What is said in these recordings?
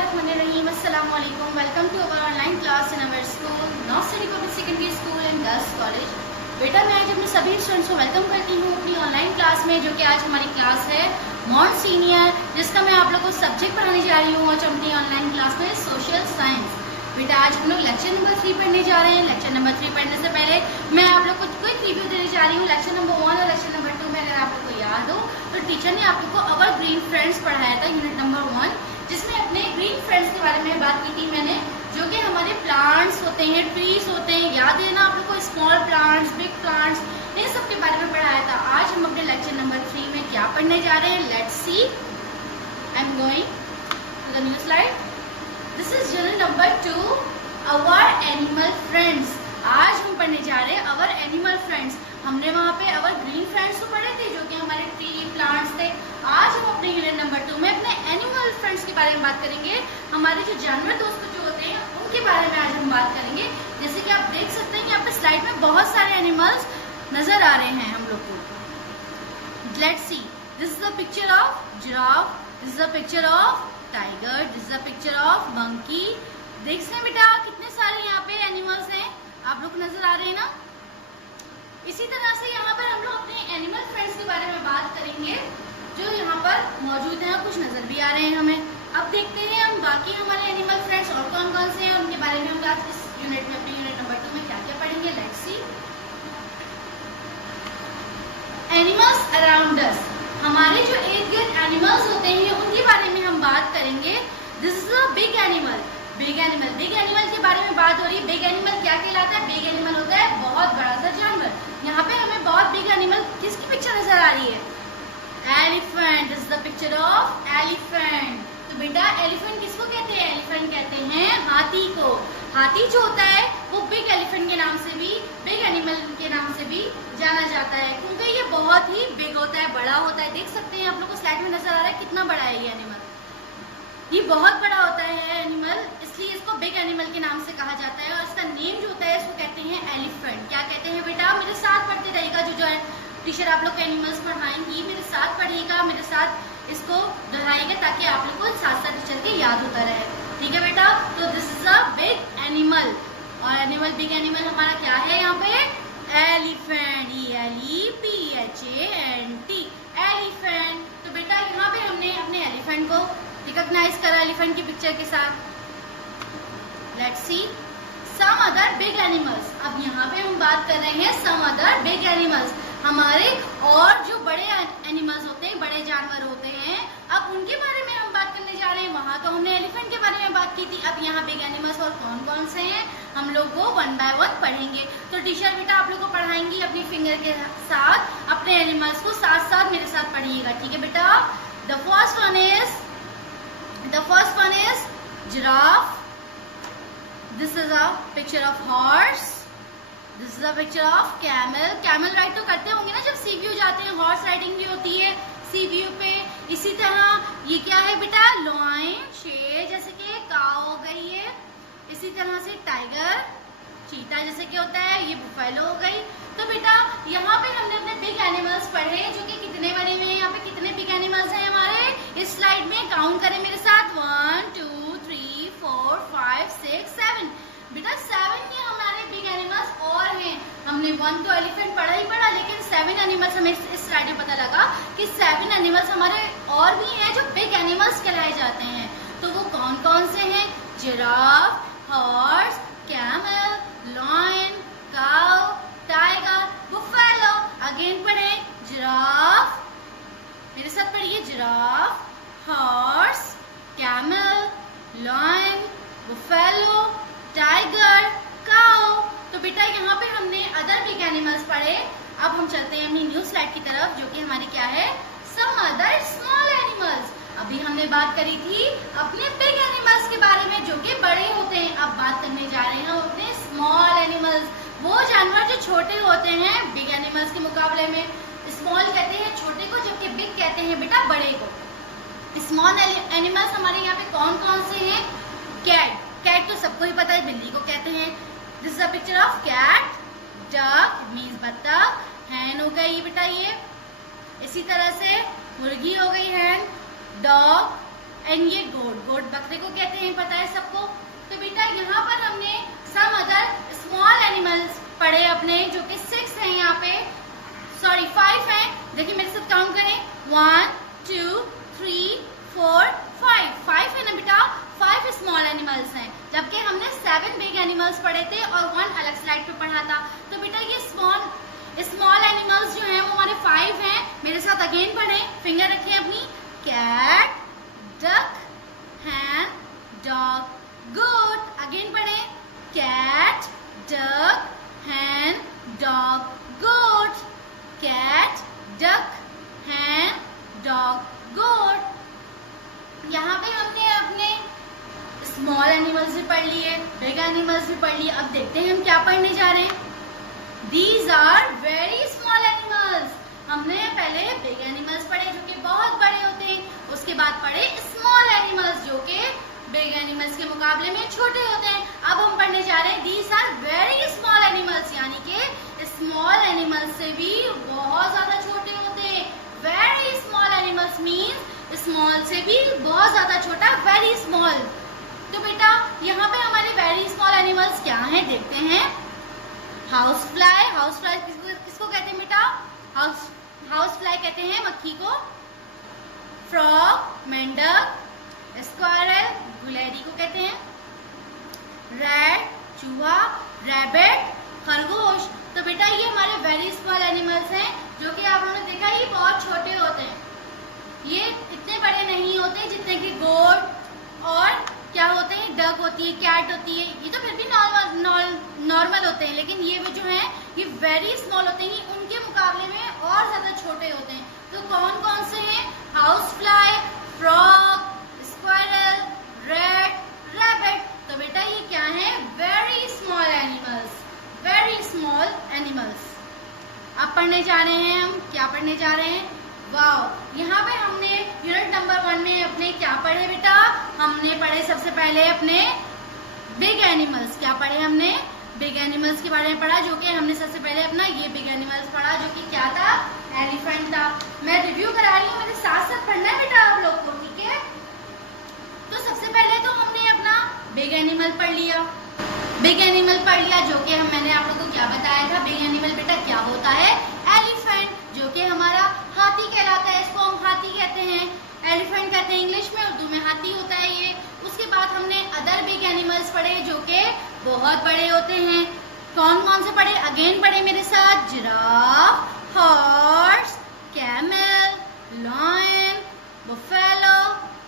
बिस्मिल्लाहिर्रहमानिर्रहीम। अस्सलाम वालेकुम। Welcome to our online class in our school nursery public secondary school and girls college. बेटा मैं आज अपने सभी स्टूडेंट्स को वेलकम करती हूँ अपनी ऑनलाइन क्लास में, जो कि आज हमारी क्लास है मॉन्ट सीनियर, जिसका मैं आप लोगों को सब्जेक्ट पढ़ाने जा रही हूँ आज अपनी ऑनलाइन क्लास में सोशल साइंस। बेटा आज हम लोग लेक्चर नंबर 3 पढ़ने जा रहे हैं। लेक्चर नंबर 3 पढ़ने से पहले मैं आप लोग को क्विक रिव्यू देने जा रही हूँ। लेक्चर नंबर 1 और लेक्चर नंबर 2 में अगर आप लोग को याद हो तो टीचर ने आप लोग को अवर ग्रीन फ्रेंड्स पढ़ाया था यूनिट नंबर 1, जिसमें अपने ग्रीन फ्रेंड्स के बारे में बात की थी मैंने, जो कि हमारे प्लांट्स होते हैं, ट्रीज होते हैं। याद है ना आप लोग को? स्मॉल प्लांट्स, बिग प्लांट्स, इन सब के बारे में पढ़ाया था। आज हम अपने लेक्चर नंबर 3 में क्या पढ़ने जा रहे हैं, let's see. I am going to the new slide. This is unit number 2, our animal friends. आज हम पढ़ने जा रहे हैं अवर एनिमल फ्रेंड्स। हमने वहाँ पे अवर ग्रीन फ्रेंड्स को पढ़े थे, जो कि हमारे ट्री प्लांट्स थे। आज हम अपने यूनिट नंबर 2 में अपने एनिमल फ्रेंड्स के बारे में बात करेंगे। हमारे जो जानवर दोस्त जो होते हैं उनके बारे में आज हम बात करेंगे। जैसे कि आप देख सकते हैं कि यहाँ पे स्लाइड में बहुत सारे एनिमल्स नजर आ रहे हैं हम लोग को। Let's see, this is the picture of giraffe, this is the picture of tiger, this is the picture of monkey. देख सकते हैं बेटा कितने सारे यहाँ पे एनिमल्स हैं, आप लोग को नजर आ रहे हैं ना। इसी तरह से यहाँ पर हम लोग अपने एनिमल फ्रेंड्स के बारे में बात करेंगे जो यहाँ पर मौजूद हैं, कुछ नजर भी आ रहे हैं हमें। अब देखते हैं हम बाकी हमारे एनिमल फ्रेंड्स और कौन कौन से हैं, उनके बारे में हम आज इस यूनिट में अपने यूनिट नंबर 2 में क्या क्या पढ़ेंगे। Let's see. Animals around us, हमारे जो इर्द गिर्द एनिमल्स होते हैं उनके बारे में हम बात करेंगे। This is a big animal. Big animal के बारे में बात हो रही है। बिग एनिमल क्या कहलाता है? बिग एनिमल होता है बहुत बड़ा सा जानवर। यहाँ पे हमें बहुत बिग एनिमल किसकी पिक्चर नजर आ रही है? Elephant. This is the picture of elephant. तो बेटा एलिफेंट किसको कहते हैं? एलिफेंट कहते हैं हाथी को। हाथी जो होता है वो बिग एलिफेंट के नाम से भी, बिग एनिमल के नाम से भी जाना जाता है, क्योंकि ये बहुत ही बिग होता है, बड़ा होता है। देख सकते हैं आप लोग को स्लाइड में नजर आ रहा है कितना बड़ा है ये एनिमल। ये बहुत बड़ा होता है एनिमल, इसलिए इसको बिग एनिमल के नाम से कहा जाता है। और इसका नेम जो होता है इसको कहते हैं एलिफेंट। क्या कहते हैं बेटा? मेरे साथ पढ़ते रहेगा। जो है टीचर आप लोग को एनिमल्स पढ़ाएंगी, मेरे साथ पढ़िएगा, मेरे साथ इसको दोहराइएगा, ताकि आप लोग को साथ साथ टीचर के याद होता रहे। ठीक है बेटा? तो this is a big animal. और एनिमल, बिग एनिमल हमारा क्या है यहाँ पे? एलिफेंट। ELEPHANT, elephant. तो बेटा यहाँ पे हमने अपने एलिफेंट को रिकॉग्नाइज करा एलिफेंट की पिक्चर के साथ। Let's see some other big animals. अब यहाँ पे हम बात कर रहे हैं सम अदर बिग एनिमल्स, हमारे और जो बड़े एनिमल्स होते हैं, बड़े जानवर होते हैं, अब उनके बारे में हम बात करने जा रहे हैं। वहाँ तो हमने एलिफेंट के बारे में बात की थी, अब यहाँ बिग एनिमल्स और कौन कौन से हैं हम लोग वो 1 बाय 1 पढ़ेंगे। तो टीचर बेटा आप लोग को पढ़ाएंगी अपनी फिंगर के साथ, अपने एनिमल्स को साथ साथ मेरे साथ पढ़िएगा। ठीक है बेटा? The first one is giraffe. This is a picture of horse. This is a picture of camel. Camel ride तो करते होंगे ना जब सी व्यू जाते हैं, हॉर्स राइडिंग भी होती है सी व्यू पे। इसी तरह ये क्या है बेटा? लॉयन, शेर, जैसे कि काऊ हो गई है। इसी तरह से टाइगर, चीता जैसे कि होता है, ये बुफेलो हो गई। तो बेटा यहाँ पे हमने अपने बिग एनिमल्स पढ़े, जो कि कितने बने हुए हैं। यहाँ पे कितने बिग एनिमल्स हैं हमारे इस स्लाइड में? काउंट करें मेरे साथ। 1 2 3 4 5 6 7। बेटा 7 ये हमारे बिग एनिमल्स और हैं। हमने 1 तो एलिफेंट पढ़ा ही पढ़ा, लेकिन 7 एनिमल्स हमें इस स्लाइड में पता लगा कि 7 एनिमल्स हमारे और भी हैं जो बिग एनिमल्स कहलाए जाते हैं। तो वो कौन कौन से हैं? Giraffe, horse, camel, lion, cow, tiger, buffalo. Again पढ़े, जिराफ, मेरे साथ पढ़िए, giraffe, horse, camel, lion, buffalo, tiger, cow. तो बेटा यहाँ पे हमने अदर बिग एनिमल्स पढ़े। अब हम चलते हैं अपनी न्यू स्लाइड की तरफ, जो कि हमारी क्या है? Some other small animals. अभी हमने बात करी थी अपने बिग एनिमल्स के बारे में, जो कि बड़े होते हैं। अब बात करने जा रहे हैं हम अपने स्मॉल एनिमल्स, वो जानवर जो छोटे होते हैं बिग एनिमल्स के मुकाबले में। स्मॉल कहते हैं छोटे को, जबकि बिग कहते हैं बेटा बड़े को। स्मॉल एनिमल्स हमारे यहाँ पे कौन कौन से हैं? कैट। कैट तो सबको ही पता है, बिल्ली को कहते हैं। This is a picture of cat. Duck means बत्तख। हैन हो गई बेटा ये। इसी तरह से मुर्गी हो गई हैन। डॉग एंड ये गोट, गोट बकरे को कहते हैं, पता है सबको। तो बेटा यहाँ पर हमने सम अदर स्मॉल एनिमल्स पढ़े अपने, जो कि 6 हैं यहाँ पे, सॉरी 5 हैं। देखिए मेरे साथ काउंट करें, 1 2 3 4 5 है ना बेटा, 5 स्मॉल एनिमल्स हैं, जबकि हमने 7 बिग एनिमल्स पढ़े थे और 1 अलग स्लाइड पे पढ़ा था। तो बेटा ये स्मॉल एनिमल्स जो हैं वो हमारे 5 हैं। मेरे साथ अगेन पढ़ें, फिंगर रखें अपनी, कैट, डक, हैन, डॉग, गोट। अगेन पढ़ें, कैट, डक, हैन, डॉग, गोट, कैट, डक, हैन, डॉग, गोट। यहाँ पे हमने अपने स्मॉल एनिमल्स भी पढ़ लिए, बिग एनिमल्स भी पढ़ लिए। अब देखते हैं हम क्या पढ़ने जा रहे हैं। These are very small animals। हमने पहले बिग एनिमल्स पढ़े जो कि बहुत बड़े होते हैं, उसके बाद पढ़े स्मॉल एनिमल्स जो कि बिग एनिमल्स के मुकाबले में छोटे होते हैं। अब हम पढ़ने जा रहे हैं These are very small animals, यानी कि स्मॉल एनिमल्स से भी बहुत ज्यादा छोटे होते हैं। Very small animals means small से भी बहुत ज्यादा छोटा, very small। तो बेटा यहाँ पे हमारे वेरी स्मॉल एनिमल्स क्या हैं देखते हैं। हाउस फ्लाई, हाउस फ्लाई किसको कहते हैं बेटा, हाउस फ्लाई कहते हैं मक्खी को। फ्रॉग, मेंढक, स्क्वायरल, गुलेरी को कहते हैं। रैट, चूहा, रैबिट, खरगोश। तो बेटा ये हमारे वेरी स्मॉल एनिमल्स हैं, जो कि आप लोगों ने देखा ये बहुत छोटे होते हैं, ये इतने बड़े नहीं होते जितने कि गोट और क्या होते हैं, डक होती है, कैट होती है, ये तो फिर भी नॉर्मल होते हैं, लेकिन ये जो हैं ये वेरी स्मॉल होते हैं, उनके मुकाबले में और ज्यादा छोटे होते हैं। तो कौन कौन से हैं, house fly, frog, squirrel, rat, rabbit. तो बेटा ये क्या है, very small animals, very small animals. अब पढ़ने जा रहे हैं हम, क्या पढ़ने जा रहे हैं, वाओ। यहाँ पे हमने यूनिट नंबर 1 में अपने क्या पढ़े बेटा, हमने पढ़े सबसे पहले अपने बिग एनिमल्स। क्या पढ़े हमने, बिग एनिमल्स के बारे में पढ़ा, जो कि हमने सबसे पहले अपना ये बिग एनिमल्स पढ़ा, जो कि क्या था, एलिफेंट था। मैं रिव्यू करा रही हूँ, मेरे साथ साथ पढ़ना है बेटा आप लोग को, ठीक है। तो सबसे पहले तो हमने अपना बिग एनिमल पढ़ लिया, बिग एनिमल पढ़ लिया, जो कि मैंने आप लोग को क्या बताया था, बिग एनिमल बेटा क्या होता है, एलिफेंट, जो कि हमारा हाथी कहलाता है, इसको हम हाथी कहते हैं, एलिफेंट कहते हैं इंग्लिश में, उर्दू में हाथी होता है ये। उसके बाद हमने अदर बिग एनिमल्स पढ़े जो कि बहुत बड़े होते हैं। कौन कौन से पढ़े, अगेन पढ़े मेरे साथ, giraffe, horse, camel, lion, buffalo,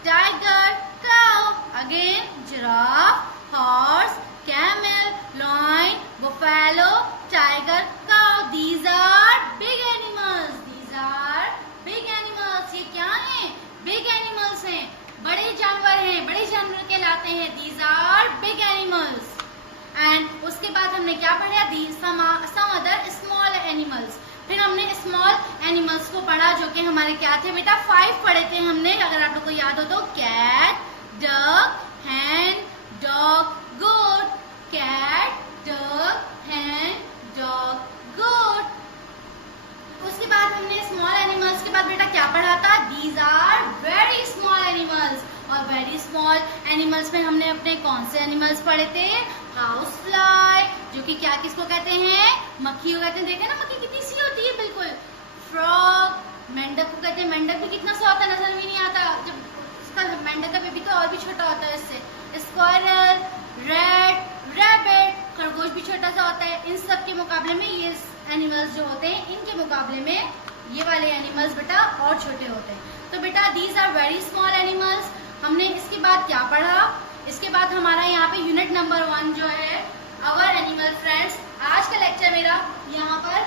tiger, cow. Again giraffe, horse, camel, lion, buffalo, tiger, cow. These are big animals, these are big animals. ये क्या है, बिग एनिमल्स हैं, बड़े जानवर हैं, बड़े जानवर कहलाते हैं, these are big animals. And उसके बाद हमने क्या पढ़ा, सम अदर स्मॉल एनिमल्स। फिर हमने स्मॉल एनिमल्स को पढ़ा जो कि हमारे क्या थे बेटा, 5 पढ़े थे हमने, अगर आप लोग को याद हो तो, कैट, डक, हैन, डॉग, गोट, कैट, डक, हैन, डॉग, गोट। उसके बाद हमने स्मॉल एनिमल्स के बाद बेटा क्या पढ़ा था, these are very small animals. और वेरी स्मॉल एनिमल्स में हमने अपने कौन से एनिमल्स पढ़े थे, हाउस फ्लाई, जो कि क्या किसको कहते हैं, मक्खी को कहते हैं। देखे ना मक्खी कितनी सी होती है बिल्कुल। फ्रॉग, मेंढक को कहते हैं, मेंढक भी कितना सा होता है, नजर भी नहीं आता, जब उसका मेंढक का बेबी तो और भी छोटा होता है इससे। स्क्वायरल, रैट, रैबिट, खरगोश भी छोटा सा होता है। इन सब के मुकाबले में ये एनिमल्स जो होते हैं, इनके मुकाबले में ये वाले एनिमल्स बेटा और छोटे होते हैं। तो बेटा these are very small animals. हमने इसके बाद क्या पढ़ा, इसके बाद हमारा यहाँ पे यूनिट नंबर 1 जो है आवर एनिमल फ्रेंड्स। आज का लेक्चर मेरा यहाँ पर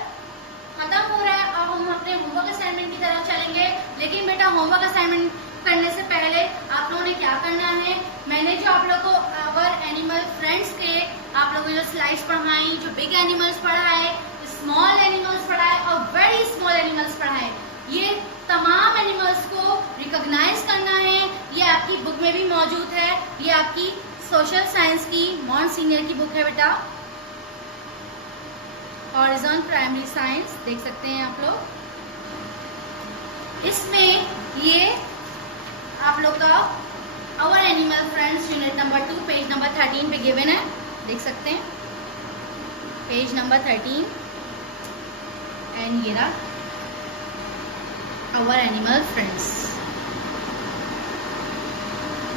खत्म हो रहा है। अब हम अपने होमवर्क असाइनमेंट की तरफ चलेंगे, लेकिन बेटा होमवर्क असाइनमेंट करने से पहले आप लोगों ने क्या करना है, मैंने जो आप लोगों को आवर एनिमल फ्रेंड्स के आप लोगों ने जो स्लाइड्स पढ़ाई, जो बिग एनिमल्स पढ़ा है, स्मॉल एनिमल्स पढ़ा है और वेरी स्मॉल एनिमल्स पढ़ा है, ये तमाम एनिमल्स को रिकॉग्नाइज करना है। ये आपकी बुक में भी मौजूद है, ये आपकी सोशल साइंस की मॉन्ट सीनियर की बुक है बेटा, हॉरिजॉन प्राइमरी साइंस, देख सकते हैं आप लोग। इसमें ये आप लोग का our animal friends unit number 2 page number 13 पे गिवन है, देख सकते हैं पेज नंबर 13 एंड ये रहा आवर एनिमल फ्रेंड्स।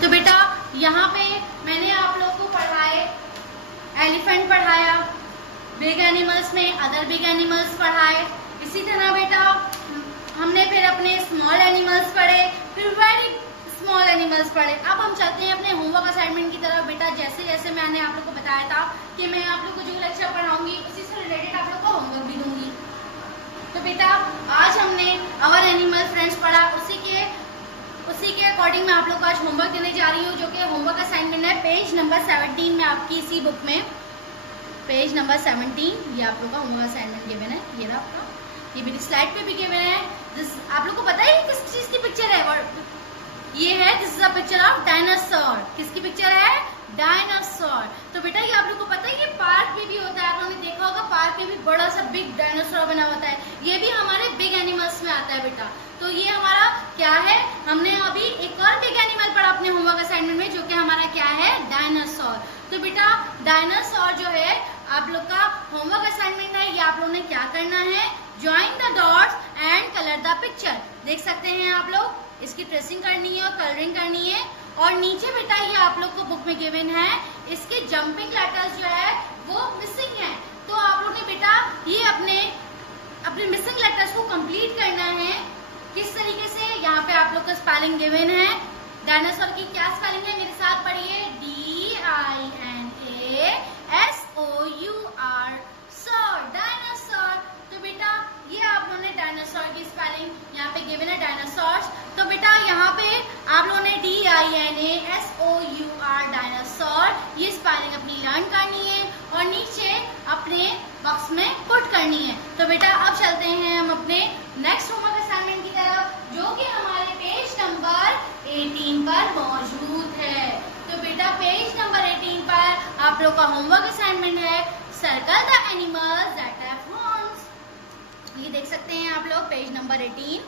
तो बेटा यहाँ पे मैंने आप लोगों को पढ़ाए, एलिफेंट पढ़ाया, बिग एनिमल्स में अदर बिग एनिमल्स पढ़ाए, इसी तरह बेटा हमने फिर अपने स्मॉल एनिमल्स पढ़े, फिर वेरी स्मॉल एनिमल्स पढ़े। अब हम चलते हैं अपने होमवर्क असाइनमेंट की तरफ। बेटा जैसे जैसे मैंने आप लोग को बताया था कि मैं आप लोग को जो लेक्चर पढ़ाऊंगी उसी से रिलेटेड आप लोग को होमवर्क भी दूंगी। तो बेटा आज हमने आवर एनिमल फ्रेंड्स पढ़ा, उसी के अकॉर्डिंग मैं आप लोग को आज होमवर्क देने जा रही हूँ, जो कि होमवर्क असाइनमेंट है पेज नंबर 17 में आपकी इसी बुक में। पेज नंबर 17 ये आप लोग का होमवर्क असाइनमेंट गिवन है, ये रहा आपका, ये मेरी स्लाइड पे भी गिवन है। आप लोग को पता है किस चीज की पिक्चर है? ये है, this is a picture of dinosaur. किसकी पिक्चर है? डायनासोर। तो बेटा ये आप लोग को पता है ये पार्क में भी होता है, आप लोगों ने देखा होगा पार्क में भी बड़ा सा बिग डायनासोर बना होता है, ये भी हमारे बिग एनिमल्स में आता है बेटा। तो ये हमारा क्या है, हमने अभी एक और बिग एनिमल पढ़ा अपने होमवर्क असाइनमेंट में, जो कि हमारा क्या है, डायनासोर। तो बेटा डायनासोर जो है आप लोग का होमवर्क असाइनमेंट है, ये आप लोगों ने क्या करना है, join the dots and colour the picture. देख सकते हैं आप लोग, इसकी ट्रेसिंग करनी है और कलरिंग करनी है। और नीचे बेटा ये आप लोग को बुक में गिवन है, इसके जंपिंग लेटर्स जो है वो मिसिंग है। तो आप लोग ने बेटा ये अपने मिसिंग लेटर्स को कंप्लीट करना है। किस तरीके से, यहाँ पे आप लोग का स्पेलिंग गिवन है। डायनासोर की क्या स्पेलिंग है, मेरे साथ पढ़िए, DINASOUR, सौर, डायनासोर। तो बेटा ये आप लोगों ने डायनासोर की स्पेलिंग यहाँ पे गिवन है, डायनासोर। तो बेटा यहाँ पे आप लोगों ने DINASOUR, डायनासोर, ये स्पेलिंग अपनी लर्न करनी है और नीचे अपने बॉक्स में पुट करनी है। तो बेटा अब चलते हैं हम अपने नेक्स्ट होमवर्क असाइनमेंट की तरफ, जो कि हमारे पेज नंबर 18 पर मौजूद है। तो बेटा पेज नंबर 18 पर आप लोग का होमवर्क असाइनमेंट है, circle the animals that have horns. ये देख सकते हैं आप लोग page number 18,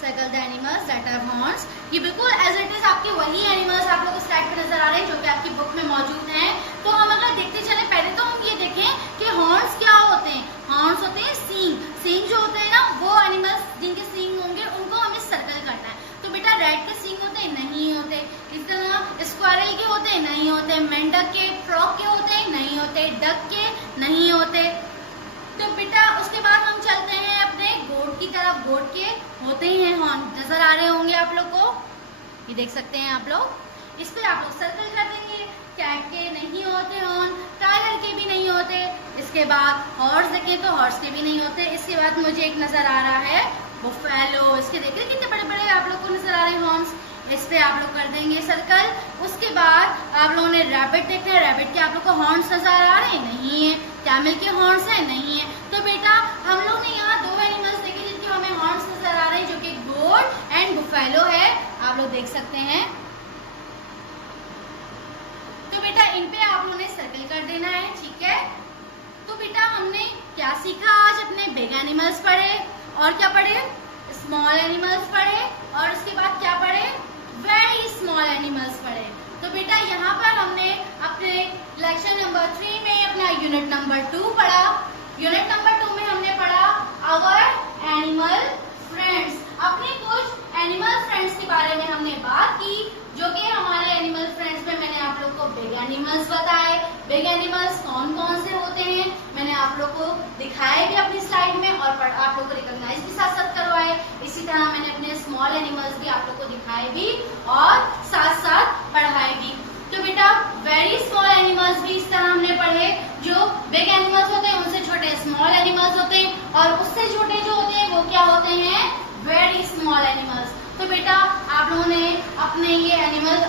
circle the animals that have horns. ये बिल्कुल एज इट इज आपके वही एनिमल्स आप लोग को स्लाइड पे नजर आ रहे हैं, जो कि आपकी बुक में मौजूद हैं। तो हम अगर देखते चले, पहले तो हम ये देखें कि हॉर्न्स क्या होते हैं। हॉर्न्स होते हैं सींग। सींग जो होते हैं ना, वो एनिमल्स जिनके सींग होंगे उनको हमें सर्कल करना है। तो बेटा रेड के सींग होते हैं? नहीं होते। इस तरह स्क्वायरल के होते हैं? नहीं होते। मेंढक के, फ्रॉग के होते हैं? नहीं होते। डक के? नहीं होते। तो बेटा उसके बाद हम चलते हैं अपने गोट की तरफ। गोट के होते ही हैं हॉर्न, नजर आ रहे होंगे आप लोग को, ये देख सकते हैं आप लोग। इस पे आप लोग सर्कल कर देंगे। कैट के नहीं होते हॉर्न, टाइगर के भी नहीं होते। इसके बाद हॉर्स देखें तो हॉर्स के भी नहीं होते। इसके बाद मुझे एक नजर आ रहा है बुफेलो, इसके देखिए कितने बड़े बड़े आप लोग को नजर आ रहे हैं हॉर्न्स, इस पे आप लोग कर देंगे सर्कल। उसके बाद आप लोगों ने रैबिट देखना है। रैबिट के आप लोग को हॉर्न्स नजर आ रहे हैं? नहीं है। कैमल के हॉर्न्स है? नहीं है। तो बेटा हम लोग ने यहाँ दो एनिमल्स देखे जिनके हमें हॉर्न्स नजर आ रहे हैं, जो कि गोट एंड बुफेलो है, आप लोग देख सकते हैं। तो बेटा इन पे आप लोगों ने सर्कल कर देना है, ठीक है। तो बेटा हमने क्या सीखा आज, अपने बिग एनिमल्स पढ़े और क्या पढ़े, स्मॉल एनिमल्स पढ़े, और उसके बाद क्या पढ़े, वेरी स्मॉल एनिमल्स पढ़े। तो बेटा यहाँ पर हमने अपने लेक्चर नंबर 3 में अपना यूनिट नंबर 2 पढ़ा। यूनिट नंबर 2 में हमने पढ़ा आवर एनिमल फ्रेंड्स। अपने कुछ एनिमल फ्रेंड्स के बारे में हमने बात की, जो कि हमारे एनिमल फ्रेंड्स में मैंने आप लोग को बिग एनिमल्स बताए। बिग एनिमल्स कौन कौन से होते हैं मैंने आप लोग को दिखाए भी अपनी स्लाइड में, और आप लोग को रिकॉग्नाइज भी साथ साथ करवाए। इसी तरह मैंने अपने स्मॉल एनिमल्स भी आप लोग को दिखाए भी और साथ साथ पढ़ाए भी। तो बेटा वेरी स्मॉल एनिमल्स भी इस तरह हमने पढ़े, जो बिग एनिमल्स होते हैं उनसे छोटे स्मॉल एनिमल्स होते हैं, और उससे छोटे जो होते हैं वो क्या होते हैं, वेरी स्मॉल एनिमल्स। तो बेटा आप लोगों ने अपने ये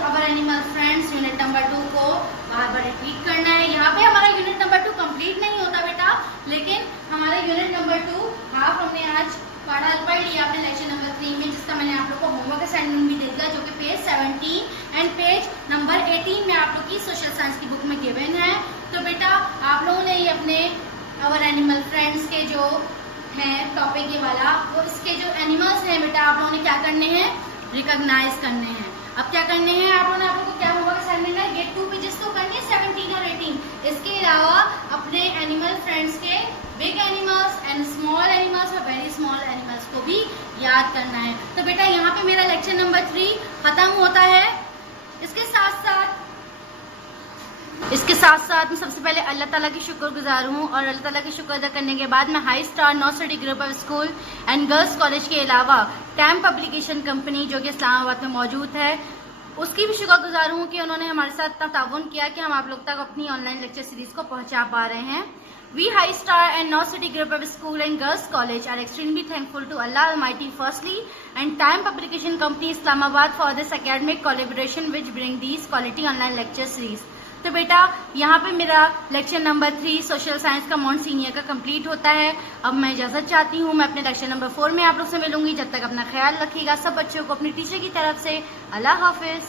अवर एनिमल फ्रेंड्स यूनिट नंबर 2 को बार बार रिपीट करना है। यहाँ पे हमारा यूनिट नंबर 2 कंप्लीट नहीं होता बेटा, लेकिन हमारा यूनिट नंबर 2 हाफ हमने आज पढ़ लिया अपने लेक्चर नंबर 3 में, जिसका मैंने आप लोग को होमवर्क असाइनमेंट भी दे दिया, जो कि पेज 17 एंड पेज नंबर 18 में आप लोग की सोशल साइंस की बुक में गिवन है। तो बेटा आप लोगों ने ये अपने अवर एनिमल फ्रेंड्स के जो है टॉपिक ये वाला, वो इसके जो एनिमल्स हैं बेटा आप लोगों ने क्या करने हैं, रिकॉग्नाइज करने हैं। अब क्या करने हैं आप लोगों को क्या होमवर्क असाइनमेंट है, ये 2 पेजेस तो करनी है 17 और 18। इसके अलावा अपने एनिमल फ्रेंड्स के big animals and small animals और वेरी स्मॉल एनिमल्स को भी याद करना है। तो बेटा यहाँ पे मेरा लेक्चर नंबर 3 खत्म होता है। इसके साथ साथ मैं सबसे पहले अल्लाह ताला की शुक्रगुजार हूँ, और अल्लाह ताला की शुक्र अदा करने के बाद मैं हाई स्टार नॉ study group of school and girls college के अलावा टैम पब्लिकेशन कंपनी जो कि इस्लामाबाद में मौजूद है, उसकी भी शुक्रगुजार हूँ कि उन्होंने हमारे साथ इतना ताउन किया कि हम आप लोग तक अपनी ऑनलाइन लेक्चर सीरीज को पहुंचा पा रहे हैं। We High Star and North City Group of School and Girls College are extremely thankful to Allah Almighty firstly and Time Publication Company Islamabad for this academic collaboration which bring these quality online lecture series। तो बेटा यहाँ पे मेरा lecture number 3 social science का मॉन्ट senior का complete होता है। अब मैं इजाजत चाहती हूँ, मैं अपने लेक्चर नंबर 4 में आप लोग से मिलूंगी। जब तक अपना ख्याल रखिएगा सब बच्चों को अपने टीचर की तरफ से। अल्लाह हाफिज।